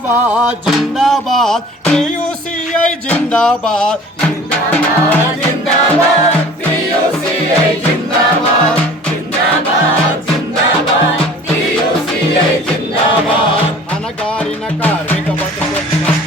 జిందాబాద్ జిందాబాద్ TUCI జిందాబాద్ జిందాబాద్ జిందాబాద్ TUCI జిందాబాద్ జిందాబాద్ జిందాబాద్ TUCI జిందాబాద్ అనగారిన కార్మిక బతుకు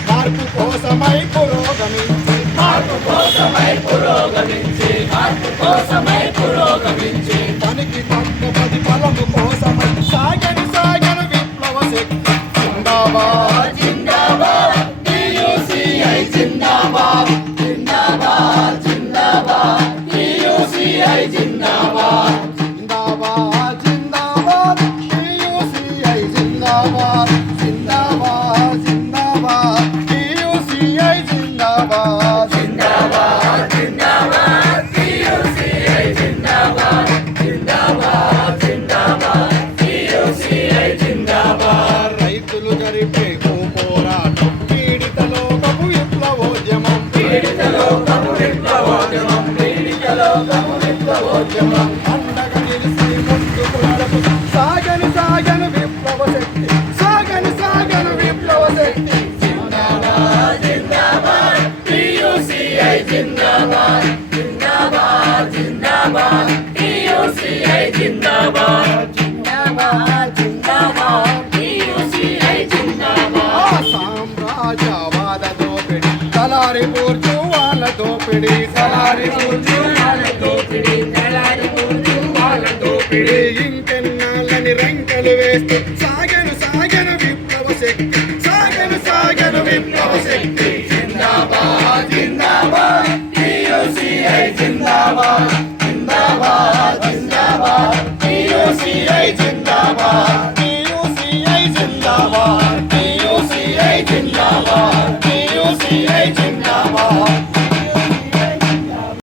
మార్పు కోసమై పురోగమించి మార్పు కోసమై పురోగమించి మార్పు కోసమై పురోగమించి పనికి తగ్గ ప్రతిఫలము కోసమై సాగని సాగని విప్లవ శక్తి జిందాబాద్ జిందాబాద్ టీయూసీఐ జిందాబాద్ జిందాబాద్ జిందాబాద్ టీయూసీఐ జిందాబాద్ జిందాబాద్ జిందాబాద్ టీయూసీఐ జిందాబాద్ జిందాబాద్ జిందాబాద్ టీయూసీఐ జిందాబాద్ జిందాబాద్ జిందాబాద్ టీయూసీఐ జిందాబాద్ జిందాబాద్ జిందాబాద్ టీయూసీఐ జిందాబాద్ రైతులు జరిపే పోరాటం పీడిత లోకపు విప్లవోద్యమం పీడిత లోకపు విప్లవోద్యమం పీడిత లోకపు విప్లవోద్యమం అండగా నిలిచి ముందుకు నడుపు సాగని సాగని విప్లవ శక్తి సాగని సాగని విప్లవ శక్తి జిందాబాద్ జిందాబాద్ టీయూసీఐ జిందాబాద్ జిందాబాద్ జిందాబాద్ టీయూసీఐ జిందాబాద్ జిందాబాద్ జిందాబాద్ టీయూసీఐ జిందాబాద్ సామ్రాజ్యవాద దోపిడి తలారి కూర్చు వాళ్ళ దోపిడి తలారి కూర్చు వాళ్ళ దోపిడి తలారి కూర్చు వాళ్ళ దోపిడి ఇంకెన్నాళ్ళని రంకెలు వేస్తూ సాగను సాగను విప్లవ శక్తి సాగను సాగను విప్లవ శక్తి జిందాబాద్ జిందాబాద్